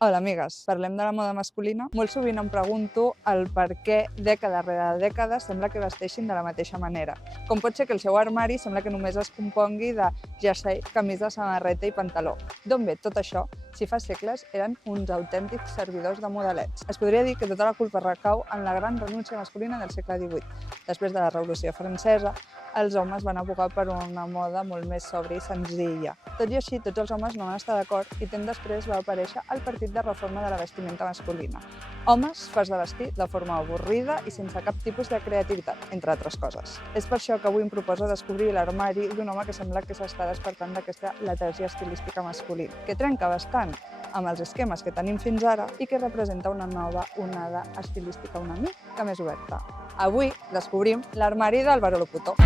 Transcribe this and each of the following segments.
Hola, amigues. Parlem de la moda masculina. Molt sovint em pregunto el per què dècada rere dècada sembla que vesteixin de la mateixa manera. Com pot ser que el seu armari sembla que només es compongui de jersei, camisa, samarreta i pantaló? D'on ve tot això? Si fa segles eren uns autèntics servidors de modelets. Es podria dir que tota la culpa recau en la gran renúncia masculina del segle XVIII. Després de la Revolució Francesa, els homes van abocar per una moda molt més sòbria i senzilla. Tot i així, tots els homes no van estar d'acord i temps després va aparèixer el Partit de Reforma de la Vestimenta Masculina. Homes farts de vestir de forma avorrida i sense cap tipus de creativitat, entre altres coses. És per això que avui em proposo descobrir l'armari d'un home que sembla que s'està despertant d'aquesta letargia estilística masculina, que trenca bastant amb els esquemes que tenim fins ara i que representa una nova onada estilística una mica més oberta. Avui descobrim l'armari d'Álvaro Loputo.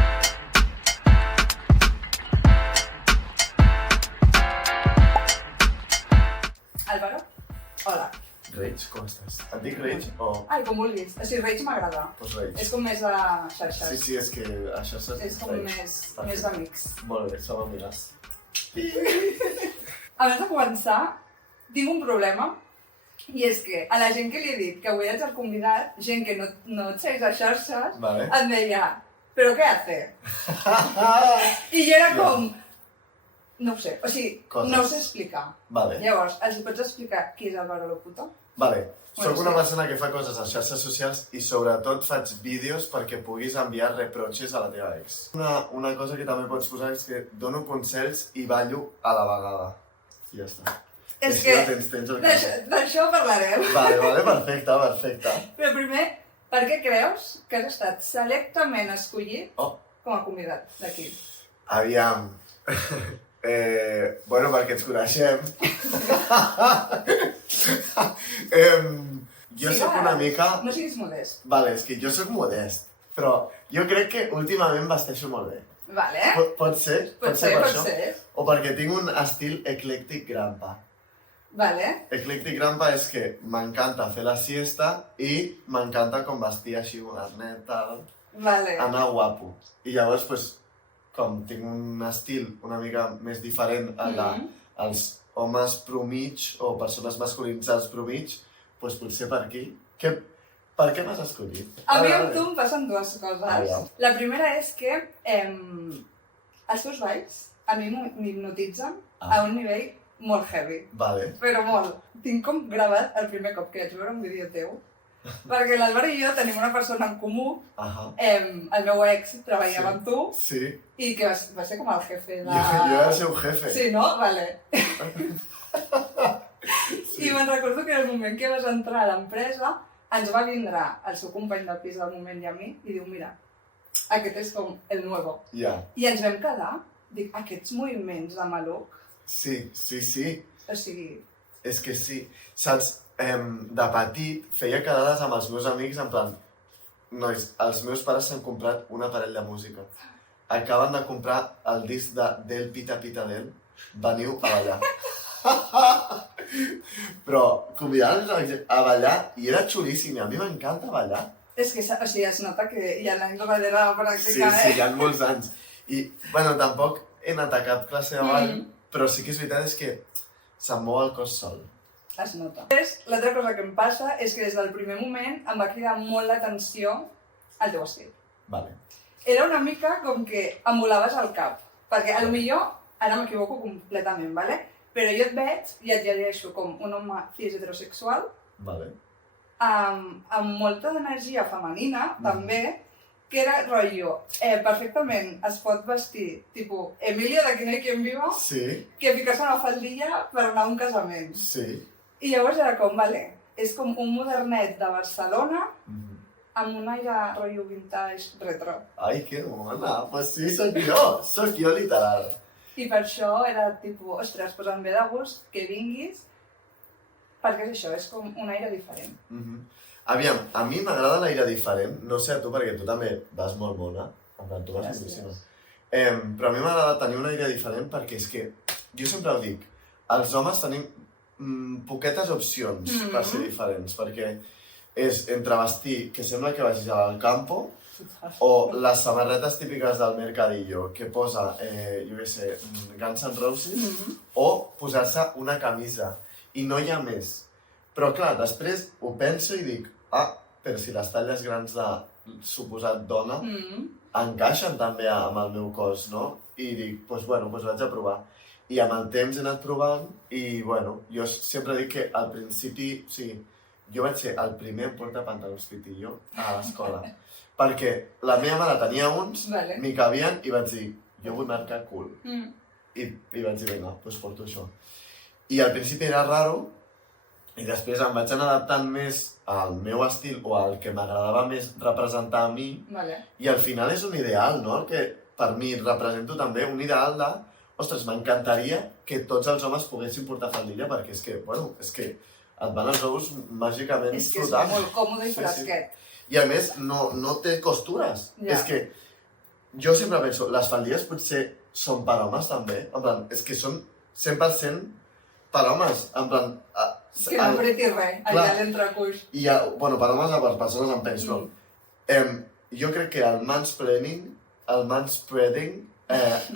Álvaro, hola. Reig, com estàs? Et dic Reig o...? Ai, com vulguis. O sigui, Reig m'agrada. Doncs Reig. És com més de xarxes. Sí, és que a xarxes... És com més d'amics. Molt bé, som amigues. Abans de començar, tinc un problema, i és que a la gent que li he dit que avui ets el convidat, gent que no et segueix a xarxes, Vale. em deia, però què hace? I jo era com... No ho sé, o sigui, no ho sé explicar. Vale. Llavors, els pots explicar qui és Álvaro Loputo? Vale. Soc una sí. persona que fa coses a xarxes socials i sobretot faig vídeos perquè puguis enviar reproches a la teva ex. Una cosa que també pots posar és que dono consells i ballo a la vegada. I ja està. És que tens d'això parlarem. Vale, perfecte. Però primer, per què creus que has estat selectament escollit com a convidat d'aquí? Aviam. Bueno, perquè ens coneixem. Jo soc una mica... No siguis modest. Vale, és que jo soc modest, però jo crec que últimament vesteixo molt bé. Vale. Pot ser? Pot ser. O perquè tinc un estil eclèctic grampa. Vale. Eclèctic grampa és que m'encanta fer la siesta i m'encanta com vestir així modernet, tal. Vale. Anar guapo. I llavors, pues, com tinc un estil una mica més diferent als homes promig o persones masculinitzades promig, doncs potser per aquí. Per què m'has escollit? A mi amb tu em passen dues coses. La primera és que els teus balls a mi m'hipnotitzen a un nivell molt heavy. Vale. Però molt. Tinc com gravat el primer cop que vaig veure un vídeo teu. Perquè l'Àlvaro i jo tenim una persona en comú. El meu ex treballava amb tu. Sí. I que va ser com el jefe de... Jo era el seu jefe. Sí, no? Vale. I me'n recordo que en el moment que vas entrar a l'empresa ens va vindre el seu company del pis del moment i a mi i diu, mira, aquest és com el nuevo. Ja. I ens vam quedar, dic, aquests moviments de maluc... Sí. O sigui... És que sí. Saps, de petit feia quedades amb els meus amics en plan, nois, els meus pares s'han comprat un aparell de música. Acaben de comprar el disc del Pita Pita Del, veniu a ballar. Però convidant-nos a ballar i era xulíssim, i a mi m'encanta ballar. És que, o sigui, es nota que hi ha anys darrere la pràctica, Sí, hi ha molts anys. I, bueno, tampoc he anat a cap classe de ball, però sí que és veritat és que se'm mou el cos sol. Es nota. L'altra cosa que em passa és que des del primer moment em va cridar molt l'atenció el teu estil. Vale. Era una mica com que em volaves al cap. Perquè potser, ara m'equivoco completament, ¿vale? Però jo et veig i et llegeixo com un home cis heterosexual, Vale. amb molta d'energia femenina, també, que era rotllo, perfectament es pot vestir, tipus Emilio de Qui no hay quien viva, Sí. que ficar-se una faldilla per anar a un casament. Sí. I llavors era com, vale, és com un modernet de Barcelona amb un aire rotllo vintage retro. Ai, que mona. Pues sí, sóc jo literal. I per això era tipus, ostres, pues em ve de gust que vinguis, perquè és això, és com un aire diferent. Aviam, a mi m'agrada l'aire diferent, no sé a tu perquè tu també vas molt mona, en plan, tu vas boníssima. Però a mi m'agrada tenir un aire diferent perquè és que, jo sempre ho dic, els homes tenim poquetes opcions per ser diferents, perquè és entre vestir que sembla que vagis al campo o les samarretes típiques del Mercadillo que posa, jo què sé, Guns N' Roses o posar-se una camisa. i no hi ha més. Però clar, després ho penso i dic, però si les talles grans de suposat dona encaixen també amb el meu cos, no? I dic, doncs vaig a provar. I amb el temps he anat provant i, jo sempre dic que al principi, o sigui, jo vaig ser el primer en portar pantalons pitillo a l'escola. Perquè la meva mare tenia uns, m'hi cabien i vaig dir, jo vull marcar cul. I vaig dir, vinga, doncs porto això. I al principi era raro, i després em vaig anar adaptant més al meu estil o al que m'agradava més representar a mi. I al final és un ideal, no? El que per mi represento també un ideal de ostres, m'encantaria que tots els homes poguessin portar faldilla perquè és que et van els ous màgicament és que flotant. És molt còmode i fresquet. I a més, no té costures. És que jo sempre penso, les faldilles potser són per homes també, en plan, és que són 100% per homes, en plan... Que no apreti res, allà a l'entrecuix. Per homes o per persones amb pens, però jo crec que el manspreading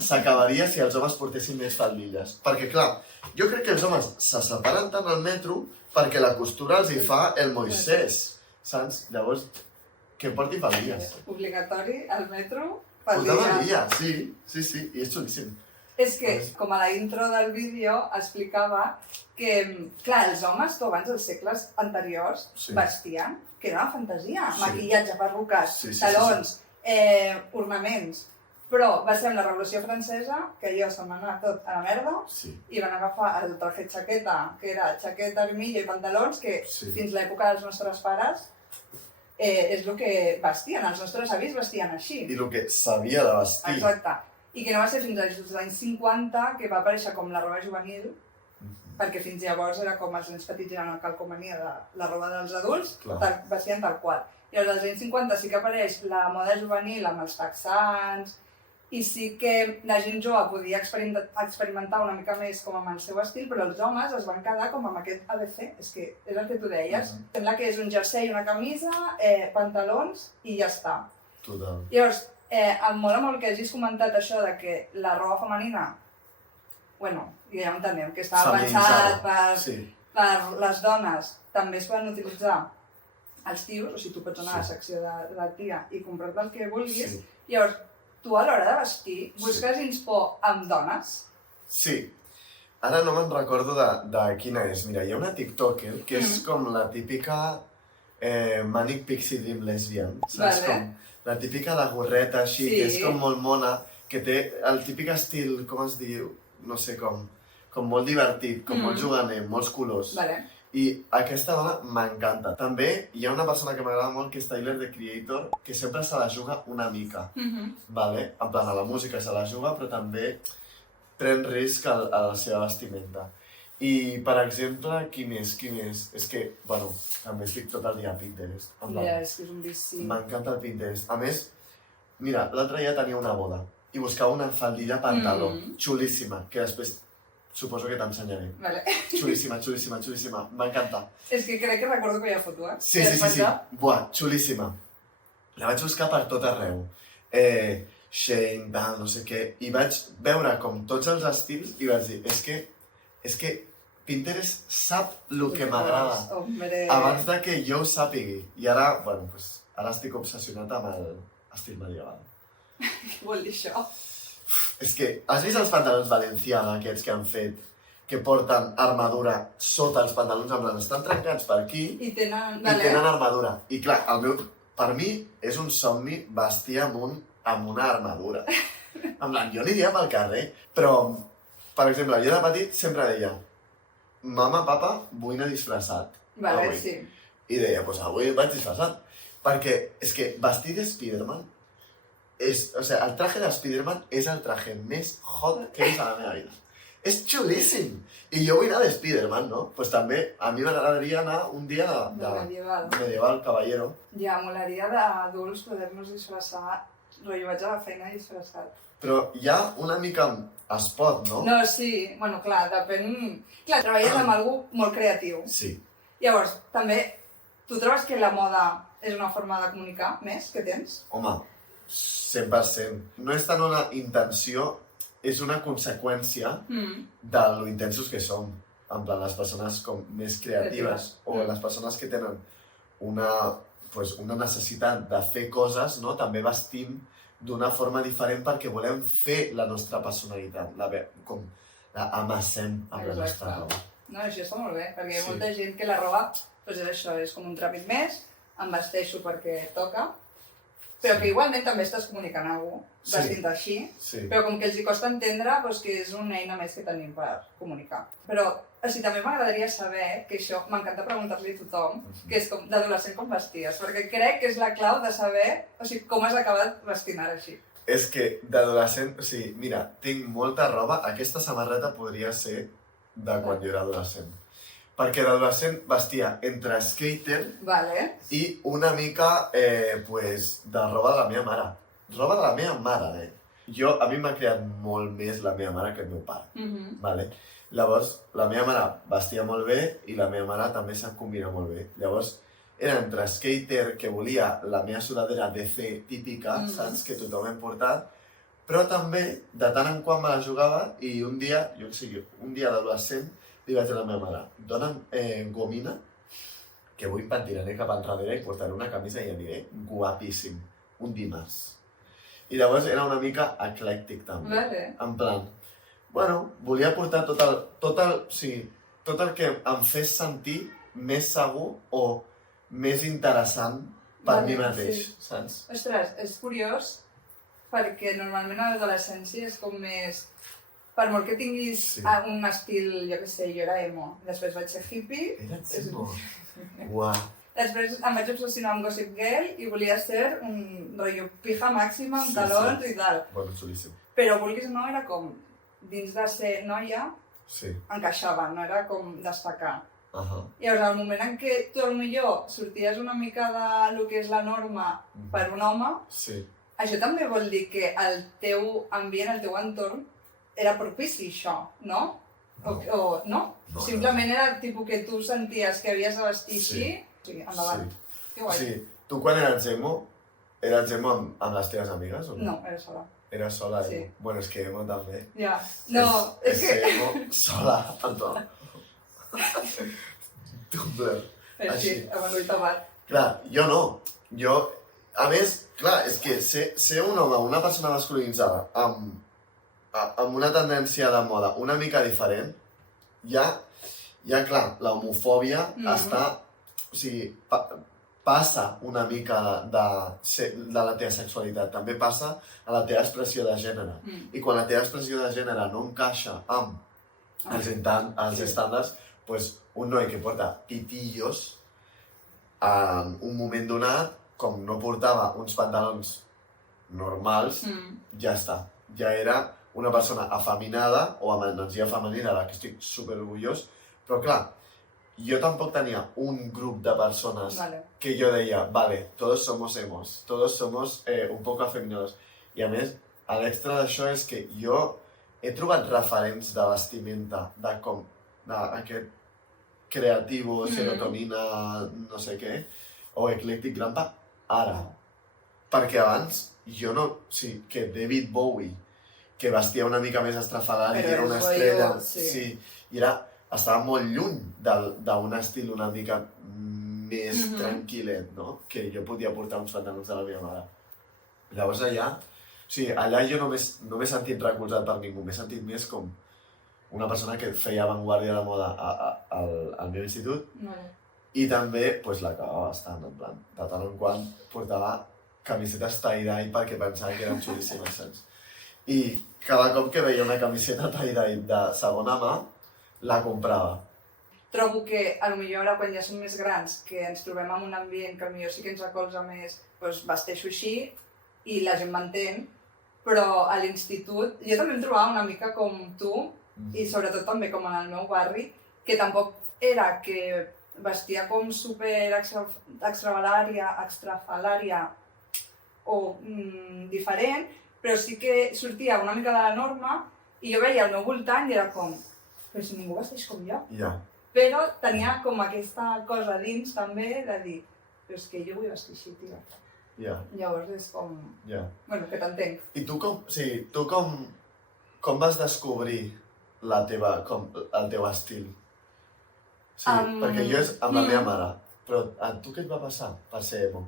s'acabaria si els homes portessin més faldilles. Perquè, clar, jo crec que els homes se separen tant al metro perquè la costura els hi fa el Moisès, saps? Llavors, que porti faldilles. Obligatori, al metro, faldilla. Portar faldilla, sí, i és xulíssim. És que, com a la intro del vídeo, explicava que, clar, els homes, abans dels segles anteriors, vestien, que era una fantasia, maquillatge, perruques, talons, ornaments. Però va ser amb la Revolució Francesa que allò se'n va anar tot a la merda i van agafar el traje xaqueta, que era xaqueta, armilla i pantalons, que fins l'època dels nostres pares és el que vestien, els nostres avis vestien així. I el que s'havia de vestir. Exacte. I que no va ser fins als anys 50 que va aparèixer com la roba juvenil, perquè fins llavors era com els nens petits eren el calcomania de la roba dels adults, vestien tal qual. I als anys 50 sí que apareix la moda juvenil amb els texans, i sí que la gent jove podia experimentar una mica més com amb el seu estil, però els homes es van quedar com amb aquest ABC, és que és el que tu deies. Sembla que és un jersei, una camisa, pantalons i ja està. Total. Llavors, em mola molt que hagis comentat això de que la roba femenina, ja ho entenem, que estava pensat per les dones, també es poden utilitzar els tios, o sigui, tu pots anar a la secció de la tia i comprar-te el que vulguis. Llavors, tu a l'hora de vestir busques inspo amb dones? Sí. Ara no me'n recordo de quina és. Mira, hi ha una tiktoker que és com la típica Manic Pixie Dream Lesbian. Saps? Com la típica de gorreta així, que és com molt mona, que té el típic estil, com es diu? No sé, com molt divertit, com molt juganer, molts colors. I aquesta dona m'encanta. També hi ha una persona que m'agrada molt, que és Tyler, the Creator, que sempre se la juga una mica. En plan, a la música se la juga, però també pren risc a la seva vestimenta. I, per exemple, qui més? És que, també estic tot el dia a Pinterest. És que és un vici. M'encanta el Pinterest. A més, mira, l'altre dia tenia una boda i buscava una faldilla pantaló, xulíssima, que després suposo que t'ensenyaré. Xulíssima, m'encanta. És que crec que recordo que hi ha foto, Sí. Buah, xulíssima. La vaig buscar per tot arreu. Shein, tal, no sé què. I vaig veure com tots els estils i vaig dir, és que Pinterest sap el que m'agrada. Abans de que jo ho sàpigui. I ara, ara estic obsessionat amb l'estil medieval. Què vol dir això? És que, has vist els pantalons Valenciana aquests que han fet, que porten armadura sota els pantalons, en plan, estan trencats per aquí i tenen armadura. I clar, per mi és un somni vestir amb una armadura. En plan, jo aniria pel carrer, però, per exemple, jo de petit sempre deia, mama, papa, vull anar disfressat. I deia, doncs avui vaig disfressat. Perquè és que vestir de Spiderman el traje de Spiderman és el traje més hot que he vist a la meva vida. És xulíssim! I jo vull anar de Spiderman, no? Doncs també a mi m'agradaria anar un dia de medieval, caballero. Ja, molaria d'adults poder-nos disfressar, rotllo, vaig a la feina disfressat. Però hi ha una mica es pot, no? No, sí, clar, depèn... Clar, treballes amb algú molt creatiu. Sí. Llavors, també, tu trobes que la moda és una forma de comunicar més que tens? Home, 100%. No és tant una intenció, és una conseqüència de lo intensos que som. en plan les persones com més creatives o les persones que tenen una necessitat de fer coses, no? També vestim d'una forma diferent perquè volem fer la nostra personalitat, com la amassem amb la nostra roba. No, això està molt bé, perquè hi ha molta gent que la roba doncs és això, és com un tràmit més, em vesteixo perquè toca, però que igualment també estàs comunicant a algú, vestint així, però com que els hi costa entendre que és una eina més que tenim per comunicar. Però també m'agradaria saber, que això m'encanta preguntar-li a tothom, que és com d'adolescent com vesties, perquè crec que és la clau de saber com has acabat vestint ara així. És que d'adolescent, mira, tinc molta roba, aquesta samarreta podria ser de quan jo era adolescent. Perquè d'adolescent vestia entre skater i una mica de roba de la meva mare. Roba de la meva mare, A mi m'ha creat molt més la meva mare que el meu pare. Llavors, la meva mare vestia molt bé i la meva mare també sap combinar molt bé. Llavors, era entre skater, que volia la meva sudadera DC típica, saps, que tothom hem portat, però també, de tant en quant me la jugava i un dia, un dia d'adolescent, li vaig dir a la meva mare, dona'm gomina, que avui em pentinaré cap enrere i portaré una camisa i aniré guapíssim, un dimarts. I llavors era una mica eclèctic també, en plan, volia portar tot el que em fes sentir més segur o més interessant per mi mateix, saps? Ostres, és curiós, perquè normalment a l'adolescència és com més... Per molt que tinguis un estil, jo què sé, jo era emo, després vaig ser hippie... Eres emo? Uau! Després em vaig obsessionar amb Gossip Girl i volia ser un rotllo pija màxima amb talons i tal. Bueno, xulíssim. Però vulguis o no, era com, dins de ser noia, encaixava, no era com destacar. Llavors, al moment en què tu potser sorties una mica de lo que és la norma per un home, això també vol dir que el teu ambient, el teu entorn, era propici això, no? O no? Simplement era tipus que tu senties que havies de vestir així, endavant. Que guai. Sí, tu quan eres emo amb les teves amigues o no? No, era sola. Era sola emo? Bueno, és que emo també. Ja, no, és que... És emo sola, Anton. Tumblr. Sí, amb l'ull tapat. Clar, jo no. A més, clar, és que ser un home, una persona masculinitzada, amb una tendència de moda una mica diferent, ja clar, l'homofòbia està... O sigui, passa una mica de la teva sexualitat, també passa a la teva expressió de gènere. I quan la teva expressió de gènere no encaixa amb els estàndards, doncs un noi que porta pitillos en un moment donat, com no portava uns pantalons normals, ja està. Ja era una persona afeminada o amb energia femenina, de la que estic superorgullós, però clar, jo tampoc tenia un grup de persones que jo deia, vale, todos somos emos, todos somos un poco afeminados. I a més, a l'extra d'això és que jo he trobat referents de vestimenta, d'aquest creativo, serotonina, no sé què, o eclèctic grampa, ara. Perquè abans, jo no... Sí, que David Bowie, que vestia una mica més estrafalari, que era una estrella, i estava molt lluny d'un estil una mica més tranquil·let, no? Que jo podia portar uns pantalons de la meva mare. Llavors allà jo no m'he sentit recolzat per ningú, m'he sentit més com una persona que feia avantguàrdia de moda al meu institut i també l'acabava bastant, en plan, de tant en quant portava camisetes tie-dye perquè pensava que eren xulíssimes, saps? I cada cop que veia una camiseta tie-dye de segona mà, la comprava. Trobo que, potser ara, quan ja som més grans, que ens trobem en un ambient que potser sí que ens recolza més, doncs vesteixo així i la gent m'entén, però a l'institut jo també em trobava una mica com tu, i sobretot també com en el meu barri, que tampoc era que vestia com super extrafalària o diferent, però sí que sortia una mica de la norma i jo veia al meu voltant i era com, però si ningú vesteix com jo. Però tenia com aquesta cosa dins també de dir, però és que jo vull vestir així, tio. Llavors és com... Bueno, que t'entenc. I tu com vas descobrir el teu estil? Sí, perquè jo és amb la meva mare. Però a tu què et va passar per ser emo?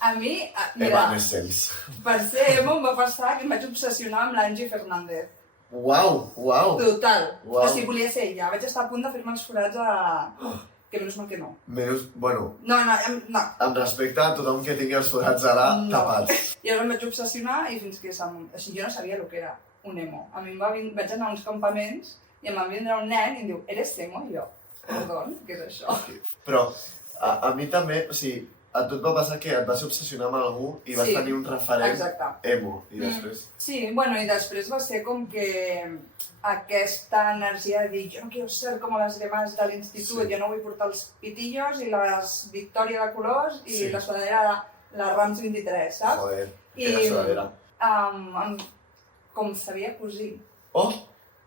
A mi, mira, Evanescence. per ser emo em va passar que em vaig obsessionar amb l'Angie Fernández. Uau. Total. Uau. O sigui, volia ser ella. Vaig estar a punt de fer-me els forats a... Que menys mal que no. Bueno, No. amb respecte a tothom que tingui els forats ara tapats. I llavors em vaig obsessionar i fins que... O sigui, jo no sabia el que era un emo. A mi vaig anar a uns campaments i em va vindre un nen i em diu, ¿eres emo? I jo, perdó, què és això? Però a mi també, o sigui, a tu et va passar que et vas obsessionar amb algú i vas tenir un referent emo. I després... Sí, bueno, i després va ser com que aquesta energia de dir jo no quiero ser como las demás de l'institut, jo no vull portar els pitillos i les Victòria de colors i la sudadera de la Rams 23, saps? Joder, quina sudadera. Com sabia cosir.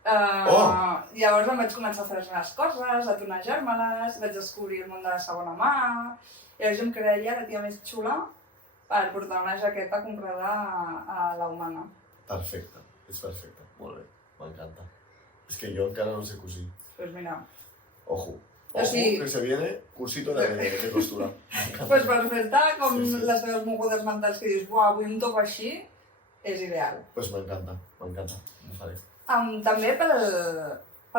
Llavors em vaig començar a fer les meves coses, a tonejar-me-les, vaig descobrir el món de la segona mà, i llavors em creia la tia més xula per portar una jaqueta comprada a la Humana. Perfecte, és perfecte, molt bé, m'encanta. És que jo encara no sé cosir. Pues mira. Ojo, que se viene cursito de costura. Pues per fer-te com les teves mogudes mentals que dius, buah, vull un top així, és ideal. Pues m'encanta, m'ho faré. També per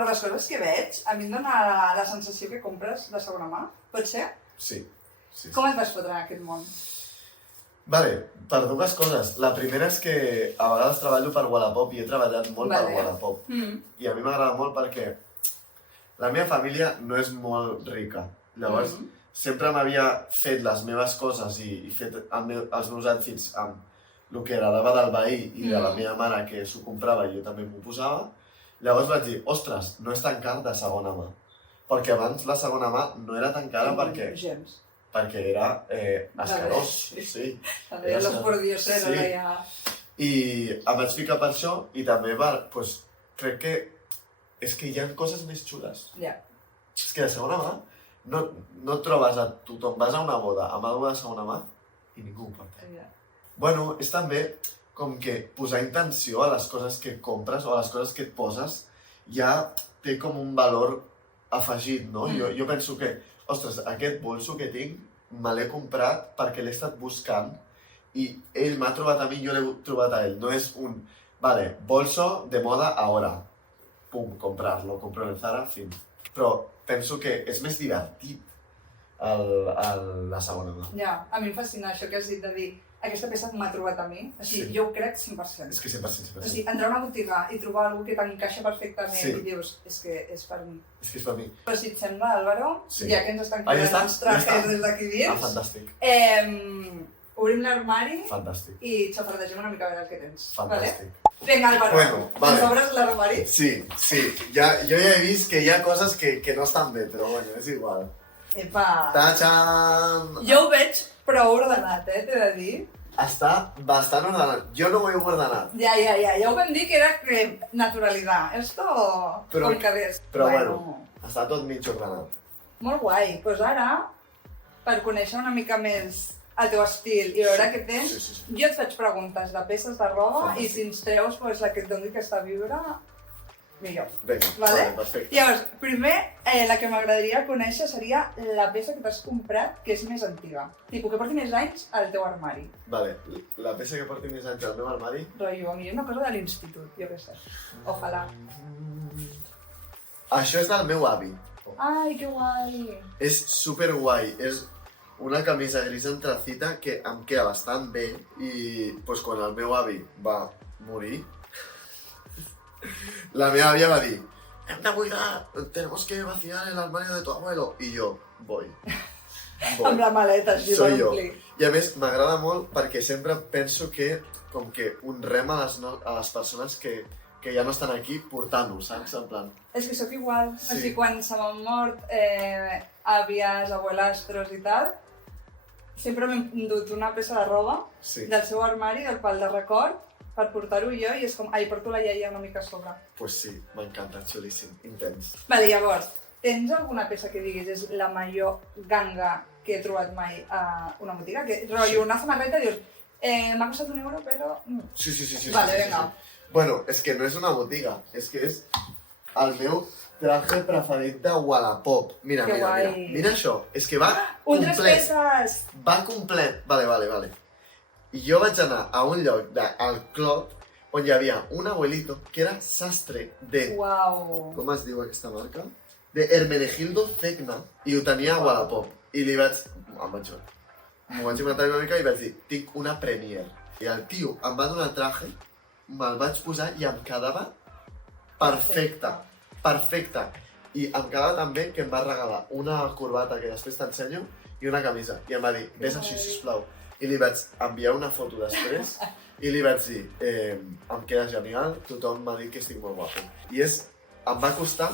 les coses que veig, a mi em dóna la sensació que compres de segona mà, pot ser? Sí. Com et vas fotre en aquest món? Vale, per dues coses. La primera és que a vegades treballo per Wallapop i he treballat molt per Wallapop. I a mi m'agrada molt perquè la meva família no és molt rica. Llavors, sempre m'havia fet les meves coses i fet els meus outfits amb el que heredava del veí i de la meva mare que s'ho comprava i jo també m'ho posava. Llavors vaig dir, ostres, no és tan car de segona mà. Perquè abans la segona mà no era tan cara perquè era escarós. Sí. També les pordioseres allà. I em vaig ficar per això i també crec que és que hi ha coses més xules. És que de segona mà no trobes a tothom. Vas a una boda amb alguna de segona mà i ningú ho porta. Bueno, és també com que posar intenció a les coses que compres o a les coses que et poses ja té com un valor afegit, no? Jo penso que, ostres, aquest bolso que tinc me l'he comprat perquè l'he estat buscant i ell m'ha trobat a mi i jo l'he trobat a ell. No és un, vale, bolso de moda ahora. Pum, comprarlo, compro en el Zara, fin. Però penso que és més divertit la segona mà. Ja, a mi em fascina això que has dit de dir aquesta peça m'ha trobat a mi, o sigui, jo ho crec 100%. És que 100%. O sigui, entrar a una botiga i trobar algú que t'encaixa perfectament i dius, és que és per mi. És que és per mi. Però si et sembla, Álvaro, ja que ens estan quedant els trajes des d'aquí dins, fantàstic. Obrim l'armari i xafardegem una mica a veure el que tens. Fantàstic. Vinga, Álvaro, ens obres l'armari? Sí. Jo ja he vist que hi ha coses que no estan bé, però bueno, és igual. Epa! Ta-txan! Jo ho veig prou ordenat, t'he de dir. Està bastant ordenat. Jo no ho he ordenat. Ja ho vam dir que era naturalitat. Esto com quedés. Però bueno, està tot mig ordenat. Molt guai. Doncs ara, per conèixer una mica més el teu estil i veure què tens, jo et faig preguntes de peces de roba i si ens treus la que et doni aquesta vibra, millor. Vinga, perfecte. Llavors, primer, la que m'agradaria conèixer seria la peça que t'has comprat que és més antiga. Tipus, que porti més anys al teu armari. Vale, la peça que porti més anys al meu armari... Rotllo, a mi és una cosa de l'institut, jo què sé. Ojalà. Això és del meu avi. Ai, que guai! És superguai, és una camisa gris antracita que em queda bastant bé i quan el meu avi va morir, la meva àvia va dir, hem de buidar, tenemos que vaciar el armario de tu abuelo. I jo, voy. Amb la maleta, així per omplir. I a més, m'agrada molt perquè sempre penso que com que honrem a les persones que ja no estan aquí portant-ho, saps? En plan... És que sóc igual. O sigui, quan se m'han mort àvies, abuelastros i tal, sempre m'he endut una peça de roba del seu armari, del pal de record, per portar-ho jo i és com, ai, porto la iaia una mica a sobre. Pues sí, m'encanta, xulíssim, intens. Vale, llavors, tens alguna peça que diguis és la major ganga que he trobat mai a una botiga? Que rotllo una samarreta i dius, m'ha costat €1, però... Sí. Vale, vinga. Bueno, és que no és una botiga, és que és el meu traje preferit de Wallapop. Mira, Que mira, mira. guai. Mira això, és que va Un 3 complet. peces! Va complet. Vale. I jo vaig anar a un lloc al Clot on hi havia un abuelito que era sastre de... Uau! Com es diu aquesta marca? De Hermenegildo Cegna. I ho tenia a Wallapop. I li vaig... M'ho vaig inventar una mica i vaig dir, tinc una Premier. I el tio em va donar traje, me'l vaig posar i em quedava perfecte. I em quedava també que em va regalar una corbata que després t'ensenyo i una camisa. I em va dir, ves així, sisplau. I li vaig enviar una foto després i li vaig dir, em queda genial, tothom m'ha dit que estic molt guapo. I em va costar,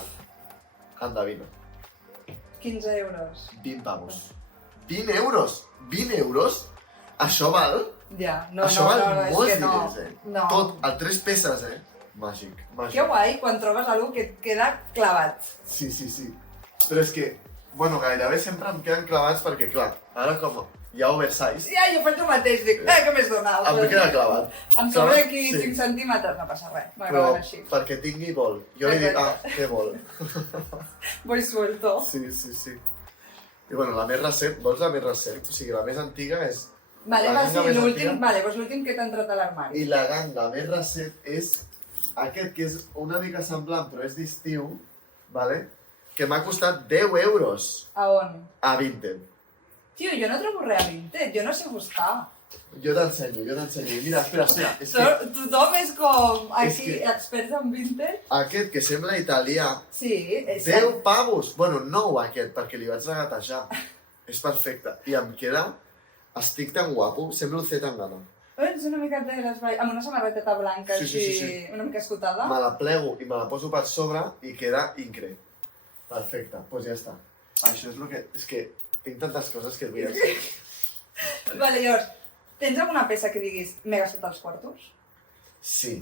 endevina, 15 euros. 20 pavos. 20 euros? 20 euros? Això val? Ja, Això val és molts que diners, No. Tot, a 3 peces, Màgic. Que guai quan trobes algú que et queda clavat. Sí. Però és que, bueno, gairebé sempre em queden clavats perquè, clar, ara com hi ha oversize, Ja, jo faig el mateix, dic, què més dona? em queda clavat. Em sobra Saps? aquí Sí. 5 centímetres, no passa res. Però M'agrada així. perquè tingui vol. Jo li dic, què vol? Voy suelto. Sí. I bueno, la més recent, vols la més recent? O sigui, la més antiga és... Vale, la va, ganga sí, més l'últim, antiga. vale, doncs l'últim que t'ha entrat a l'armari. I la ganga més recent és aquest, que és una mica semblant, però és d'estiu, vale? Que m'ha costat 10 euros A on? a Vinted. Tio, jo no trobo res a Vinted, jo no sé buscar. Jo t'ensenyo. Mira, espera. És que Tothom és com aquí, que- experts en Vinted. aquest, que sembla italià, Sí, és 10 pavos! Bueno, 9 aquest, perquè li vaig regatejar. És perfecte. I em queda... Estic tan guapo, sembla un Zetangana. És una mica de l'espai, amb una samarreteta blanca Sí, així, sí. una mica escotada. Me la plego i me la poso per sobre i queda increïble. Perfecte, doncs ja està. Això és el que... És que tinc tantes coses que et vull ensenyar. Vale, llavors, tens alguna peça que diguis, m'he gastat els quartos? Sí,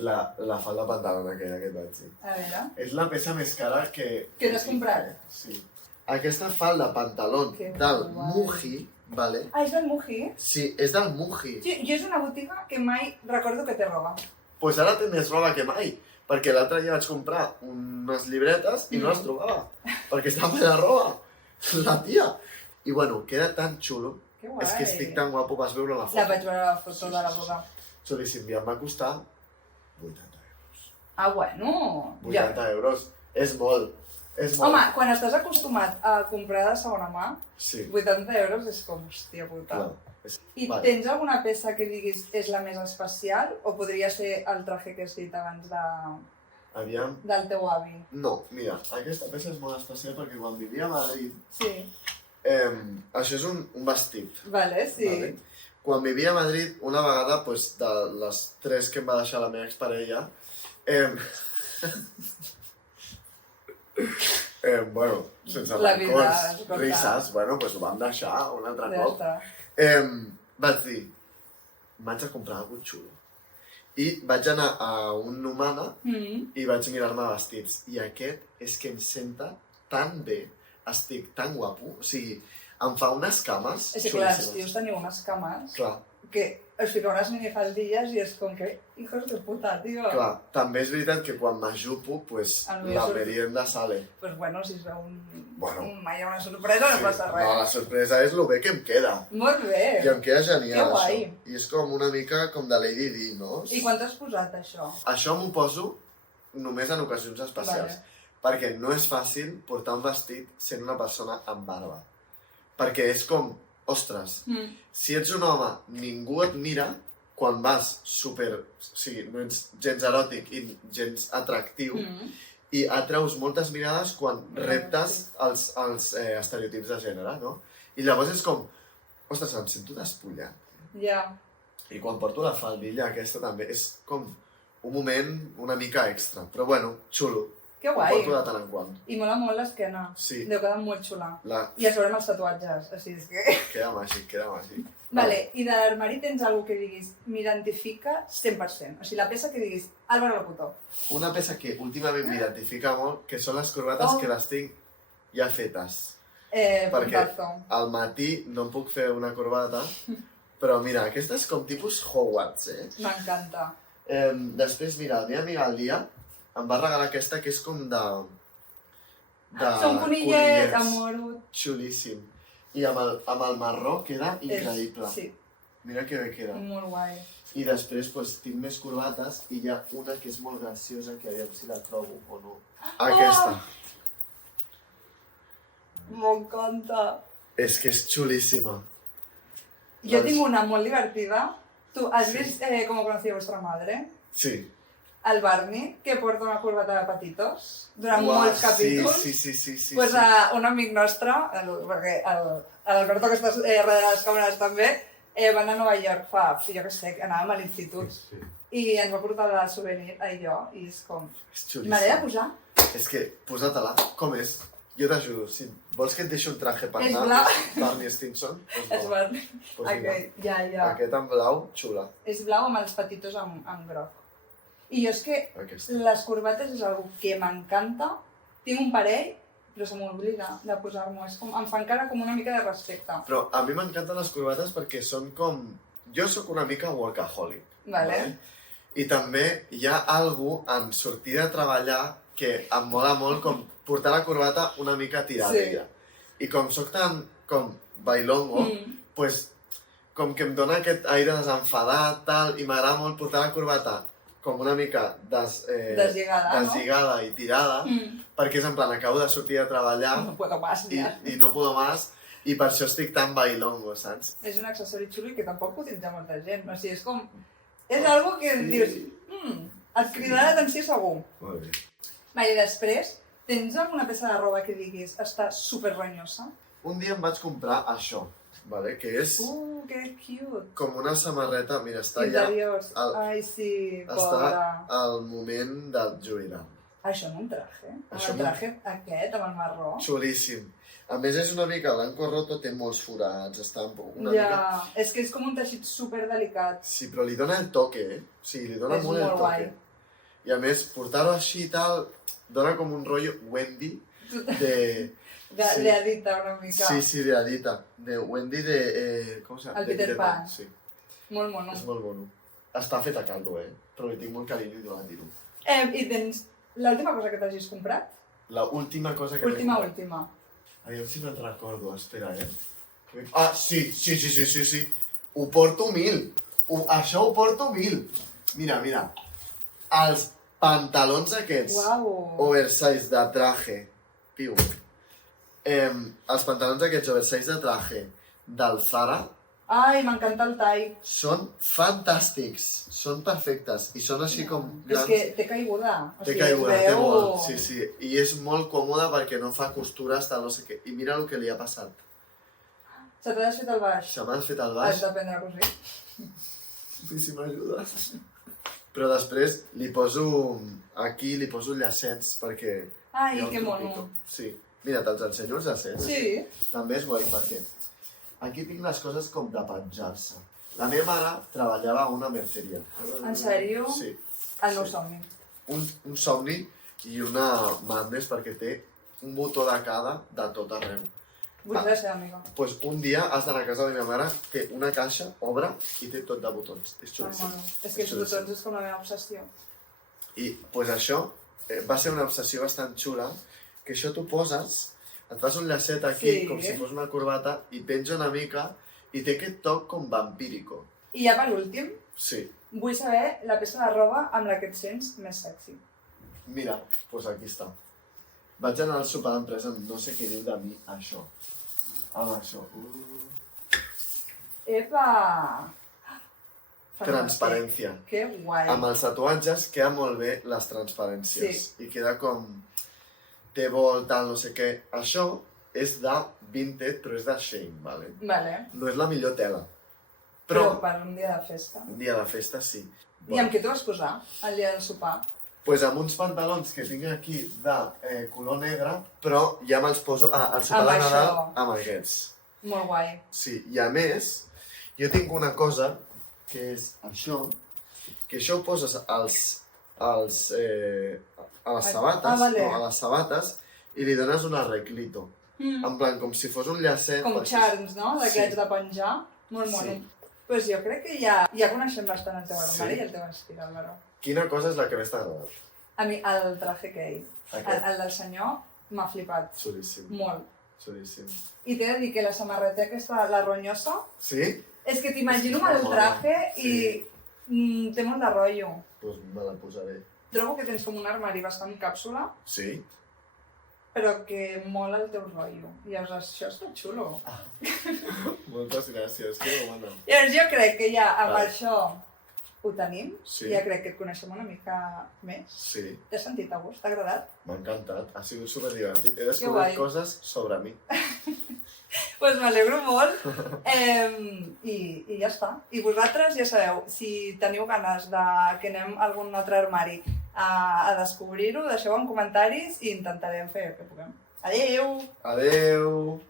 la falda pantalona aquella que et vaig dir. A veure. És la peça més cara que... Que t'has comprat? Sí. Aquesta falda pantalón Que del guai. Muji, vale? Ah, és del Muji? Sí, és del Muji. Sí, jo és una botiga que mai recordo que té roba. Pues ara té més roba que mai, perquè l'altre dia vaig comprar unes llibretes i no les trobava, perquè estava la roba, la tia. I bueno, queda tan xulo, Que guai. és que estic tan guapo, vas veure la foto. La vaig veure la foto de la boda. Xulíssim, i em va costar 80 euros. Ah, bueno. 80 euros, és molt, és molt. Home, quan estàs acostumat a comprar de segona mà, Sí, 80 euros és com, hòstia puta. clar. I Vale. tens alguna peça que diguis és la més especial? O podria ser el traje que has dit abans Aviam. del teu avi? No, mira, aquesta peça és molt especial perquè quan vivia a Madrid, Sí. això és un vestit. Vale, sí. Vale? Quan vivia a Madrid, una vegada, pues, de les 3 que em va deixar la meva exparella, bueno, sense La vida, records, escolta. risses, bueno, pues ho vam deixar un altre Ja cop. està. Vaig dir, m'haig de comprar alguna cosa xulo. I vaig anar a un Humana i vaig mirar-me vestits. I aquest és que em senta tan bé, estic tan guapo, o sigui, em fa unes cames És que clar, els xulíssimes. tios teniu unes cames Clar, que us fiqueu unes minifaldilles i és com que, hijos de puta, tio. clar. També és veritat que quan m'ajupo, pues, El la meu merienda sale. Pues bueno, si es veu Bueno. mai hi ha una sorpresa, no passa res. No, la sorpresa és el bé que em queda. Molt bé. I em queda genial, Que guai. això. I és com una mica com de Lady Di, no? I quan t'has posat, això? Això m'ho poso només en ocasions especials. Perquè no és fàcil portar un vestit sent una persona amb barba. Perquè és com, ostres, si ets un home, ningú et mira, quan vas super... O sigui, no ets gens eròtic i gens atractiu, i atreus moltes mirades quan reptes els estereotips de gènere, no? I llavors és com, ostres, em sento despullat. Ja. I quan porto la faldilla aquesta també, és com un moment una mica extra. Però bueno, xulo. Que Ho guai. porto de tant en quant. I mola molt l'esquena. Sí. Deu quedar molt xula. La... I a sobre amb els tatuatges, així és que... Queda màgic, queda màgic. Vale, i de l'armari tens alguna que diguis m'identifica 100%. O sigui, la peça que diguis Álvaro Locutor. Una peça que últimament m'identifica molt, que són les corbates que les tinc ja fetes. Perquè al matí no em puc fer una corbata, però mira, aquesta és com tipus Hogwarts, M'encanta. Després, mira, la meva amiga el dia em va regalar aquesta que és com de Són conillets, amor. Xulíssim. I amb el marró queda increïble. Sí. Mira que bé queda. Molt guai. I després tinc més corbates i hi ha una que és molt graciosa, que aviam si la trobo o no. Aquesta. M'encanta. És que és xulíssima. Jo tinc una molt divertida. Tu has vist Com conocía vuestra madre? Sí. El Barney, que porta una corbata de petitos durant molts capítols. Sí. Pues un amic nostre, perquè l'Alberto, que estàs darrere les càmeres també, va anar a Nova York fa, jo què sé, anàvem a l'institut. Sí. I ens va portar de souvenir a jo, i és com... És xulíssim. Me l'he de posar? És que, posa-te-la. Com és? Jo t'ajudo. Si vols que et deixi un traje per És anar blau. Barney Stinson, És Barney. Ja. Aquest en blau, xula. És blau amb els petitos en groc. I jo és que Aquesta. les corbates és una que m'encanta. Tinc un parell, però se m'oblida de posar-m'ho. Em fa encara com una mica de respecte. Però a mi m'encanten les corbates perquè són com... Jo sóc una mica workaholic. Vale. I també hi ha algú en sortir de treballar que em mola molt com portar la corbata una mica tiradella. I com sóc tan com bailongo, pues, com que em dona aquest aire desenfadat, tal, i m'agrada molt portar la corbata com una mica deslligada i tirada, perquè és en plan, acabo de sortir de treballar No puedo más, ja. i no puedo más, i per això estic tan bailongo, saps? És un accessori xulo i que tampoc utilitza molta gent. O sigui, és com... És algo que dius... Et cridarà l'atenció segur. Molt bé. I després, tens alguna peça de roba que diguis està superranyosa? Un dia em vaig comprar això, vale? Que és Que cute. com una samarreta, mira, està allà, Interiors. Ai, sí, està pobra. al moment del jubilar. Això amb un traje. Amb Això el traje aquest, amb el marró. Xulíssim. A més, és una mica blanco roto, té molts forats, està una Ja, mica... és que és com un teixit superdelicat. Sí, però li dona el toque, eh? O sigui, li dona És molt el molt toque. guai. I a més, portar-ho així i tal, dona com un rotllo Wendy de... De Adita una mica. Sí, de Adita. De Wendy de... com se llama? El Peter Pan. Sí, Molt mono. és molt bono. Està fet a caldo, però li tinc molt carinyo i no la tiro. I tens l'última cosa que t'hagis comprat? La última cosa que Última. Aviam si me'n recordo, espera, Ah, sí. Ho porto 1000. Això ho porto 1000. Mira. Els pantalons aquests, oversize de traje, piu. Els pantalons aquests oversize de traje del Zara Ai, m'encanta el tall. són fantàstics, són perfectes i són així com grans. És que té caiguda. Té caiguda, té molt, sí. I és molt còmode perquè no fa costures, tal, no sé què. I mira el que li ha passat. Se t'ha desfet el baix. Se m'ha desfet el Has baix. d'aprendre a cosir. I si m'ajudes. Però després li poso llacets perquè... Ai, hi ha un que mono. truquito. Sí. Mira, te'ls ensenyo els llacets. Sí. També és guai perquè aquí tinc les coses com de penjar-se. La meva mare treballava a una merceria. En sèrio? Sí. El meu somni. Un somni i una madness perquè té un botó de cada de tot arreu. Vull ser la seva amiga. Pues un dia has d'anar a casa de la meva mare, té una caixa, obre i té tot de botons. És xulíssim. És que els botons és com la meva obsessió. I pues això va ser una obsessió bastant xula, que això tu poses, et fas un llacet aquí, com si fos una corbata, i penja una mica, i té aquest toc com vampírico. I ja per últim, Sí. vull saber la peça de roba amb la que et sents més sexy. Mira, pues aquí està. Vaig anar al sopar d'empresa, no sé què diu de mi això. Amb això. Epa! Transparència. Que guai. Amb els tatuatges queda molt bé les transparències. I queda com... té vol, tal, no sé què. Això és de Vinted, però és de Shein, vale? Vale. No és la millor tela. Però per un dia de festa. Un dia de festa, sí. I amb què t'ho vas posar el dia del sopar? Pues amb uns pantalons que tinc aquí de color negre, però ja me'ls poso al sopar de Nadal amb aquests. Molt guai. Sí, i a més, jo tinc una cosa, que és això, que això ho poses a les sabates, vale. a les sabates, i li dones un arreglito. En plan, com si fos un llacet. Com charms, no? D'aquests de penjar. Molt mono. Pues jo crec que ja coneixem bastant el teu armari i el teu estil, Álvaro. Quina cosa és la que més t'ha agradat? A mi, el traje que ell. El del senyor m'ha flipat. Xulíssim, Molt. xulíssim. I t'he de dir que la samarreta aquesta, la ronyosa, Sí? és que t'imagino amb el traje i té molt de rotllo. Doncs me la posaré. Trobo que tens com un armari bastant càpsula, Sí? però que mola el teu rotllo. I llavors, això està xulo. Moltes gràcies, que bona. Llavors, jo crec que ja amb Vale. això ho tenim. Sí. Ja crec que et coneixem una mica més. Sí, T'has sentit a gust? T'ha agradat? m'ha encantat. Ha sigut superdivertit. He guai. descobert coses sobre mi. Doncs m'alegro molt. I ja està. I vosaltres ja sabeu, si teniu ganes de que anem a algun altre armari a descobrir-ho, deixeu en comentaris i intentarem fer el que puguem. Adéu! Adeu!